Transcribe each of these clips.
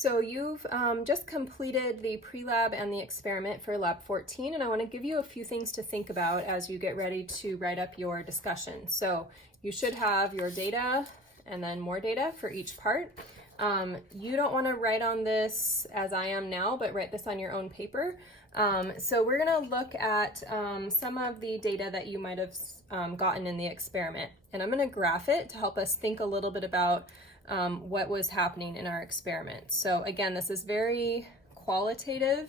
So you've just completed the pre-lab and the experiment for lab 14, and I want to give you a few things to think about as you get ready to write up your discussion. So you should have your data and then more data for each part. You don't want to write on this as I am now, but write this on your own paper. So we're going to look at some of the data that you might have gotten in the experiment, and I'm going to graph it to help us think a little bit about what was happening in our experiment. So again, this is very qualitative,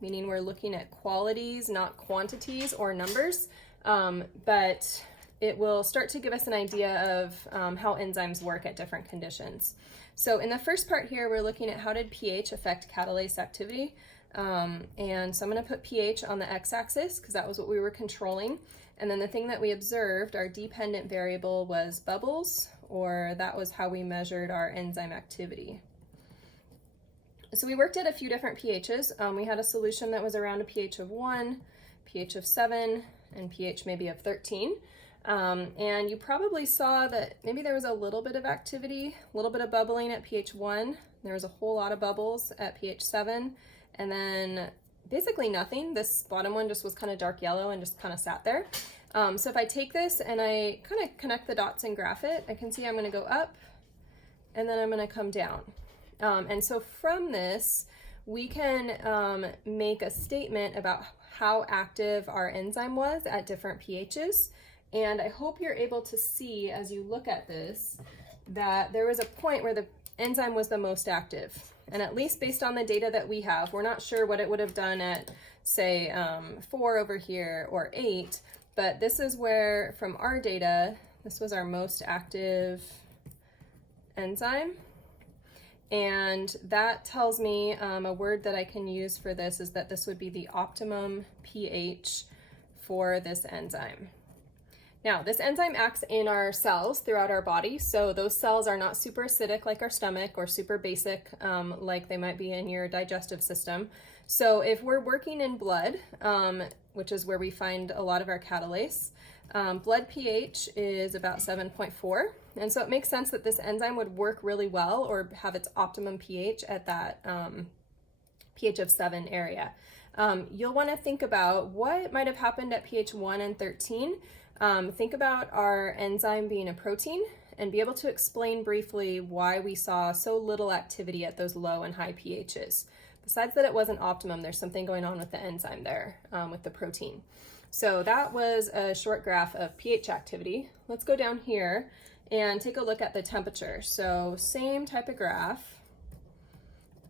meaning we're looking at qualities, not quantities or numbers, but it will start to give us an idea of how enzymes work at different conditions. So in the first part here, we're looking at how did pH affect catalase activity. And so I'm going to put pH on the x-axis because that was what we were controlling. And then the thing that we observed, our dependent variable, was bubbles, or that was how we measured our enzyme activity. So we worked at a few different pHs. We had a solution that was around a pH of 1, pH of 7, and pH maybe of 13. And you probably saw that maybe there was a little bit of activity, a little bit of bubbling at pH 1. There was a whole lot of bubbles at pH 7, and then basically nothing. This bottom one just was kind of dark yellow and just kind of sat there. So if I take this and I kind of connect the dots and graph it, I can see I'm going to go up and then I'm going to come down. And so from this, we can make a statement about how active our enzyme was at different pHs. And I hope you're able to see as you look at this that there was a point where the enzyme was the most active. And at least based on the data that we have, we're not sure what it would have done at, say, 4 over here or 8, but this is where, from our data, this was our most active enzyme. And that tells me a word that I can use for this is that this would be the optimum pH for this enzyme. Now, this enzyme acts in our cells throughout our body, so those cells are not super acidic like our stomach or super basic like they might be in your digestive system. So if we're working in blood, which is where we find a lot of our catalase, blood pH is about 7.4, and so it makes sense that this enzyme would work really well or have its optimum pH at that pH of 7 area. You'll want to think about what might have happened at pH 1 and 13. Think about our enzyme being a protein and be able to explain briefly why we saw so little activity at those low and high pHs. Besides that it wasn't optimum, there's something going on with the enzyme there, with the protein. So that was a short graph of pH activity. Let's go down here and take a look at the temperature. So same type of graph.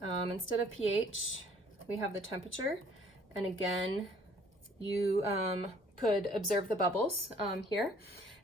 Instead of pH, we have the temperature. And again, you could observe the bubbles here.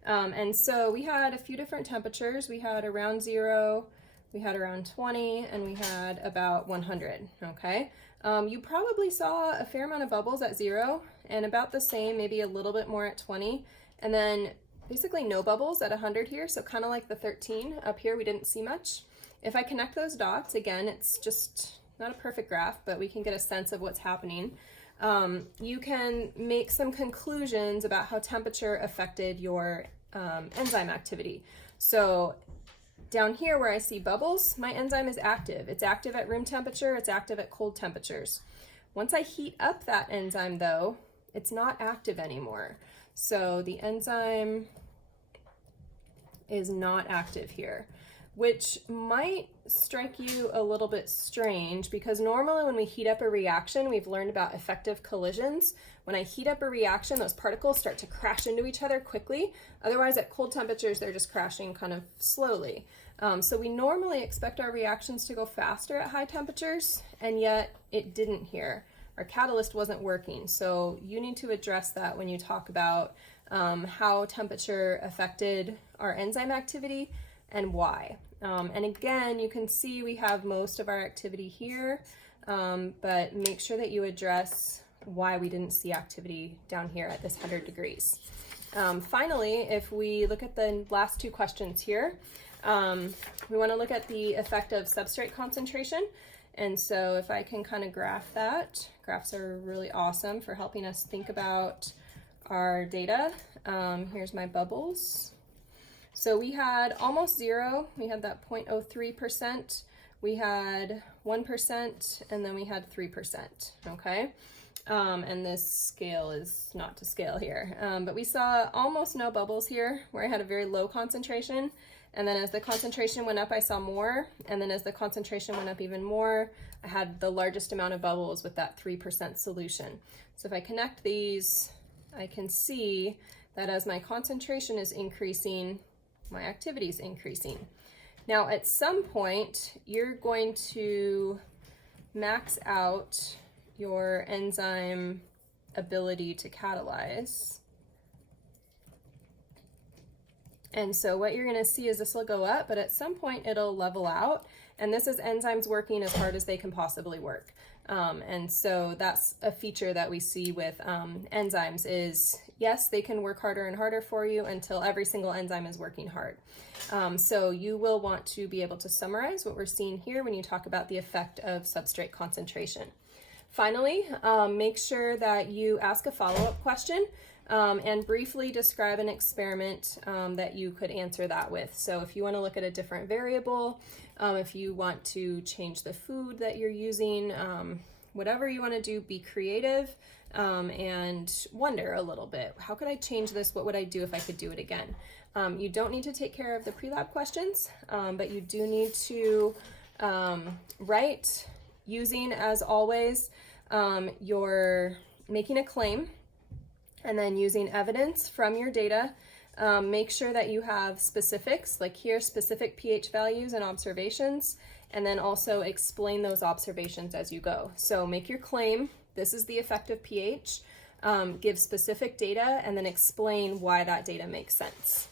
And so we had a few different temperatures. We had around 0, we had around 20, and we had about 100, okay? You probably saw a fair amount of bubbles at 0 and about the same, maybe a little bit more at 20, and then basically no bubbles at 100 here, so kind of like the 13 up here, we didn't see much. If I connect those dots, again, it's just not a perfect graph, but we can get a sense of what's happening. You can make some conclusions about how temperature affected your enzyme activity. So down here where I see bubbles, my enzyme is active. It's active at room temperature, it's active at cold temperatures. Once I heat up that enzyme though, it's not active anymore. So the enzyme is not active here, which might strike you a little bit strange because normally when we heat up a reaction, we've learned about effective collisions. When I heat up a reaction, those particles start to crash into each other quickly. Otherwise, at cold temperatures, they're just crashing kind of slowly. So we normally expect our reactions to go faster at high temperatures, and yet it didn't here. Our catalyst wasn't working, so you need to address that when you talk about how temperature affected our enzyme activity and why. And again, you can see we have most of our activity here, but make sure that you address why we didn't see activity down here at this 100 degrees. Finally, if we look at the last two questions here, we want to look at the effect of substrate concentration. And so if I can kind of graph that, graphs are really awesome for helping us think about our data. Here's my bubbles. So we had almost 0. We had that 0.03%. we had 1%, and then we had 3%, okay? And this scale is not to scale here, but we saw almost no bubbles here where I had a very low concentration, and then as the concentration went up I saw more, and then as the concentration went up even more I had the largest amount of bubbles with that 3% solution. So if I connect these, I can see that as my concentration is increasing, my activity is increasing. Now at some point you're going to max out your enzyme ability to catalyze. And so what you're going to see is this will go up, but at some point it'll level out. And this is enzymes working as hard as they can possibly work. And so that's a feature that we see with enzymes is, yes, they can work harder and harder for you until every single enzyme is working hard. So you will want to be able to summarize what we're seeing here when you talk about the effect of substrate concentration. Finally, make sure that you ask a follow-up question and briefly describe an experiment that you could answer that with. So if you want to look at a different variable, if you want to change the food that you're using, whatever you want to do, be creative and wonder a little bit. How could I change this? What would I do if I could do it again? You don't need to take care of the pre-lab questions, but you do need to write using, as always, you're making a claim and then using evidence from your data. Make sure that you have specifics, like here, specific pH values and observations, and then also explain those observations as you go. So make your claim, this is the effective pH, give specific data, and then explain why that data makes sense.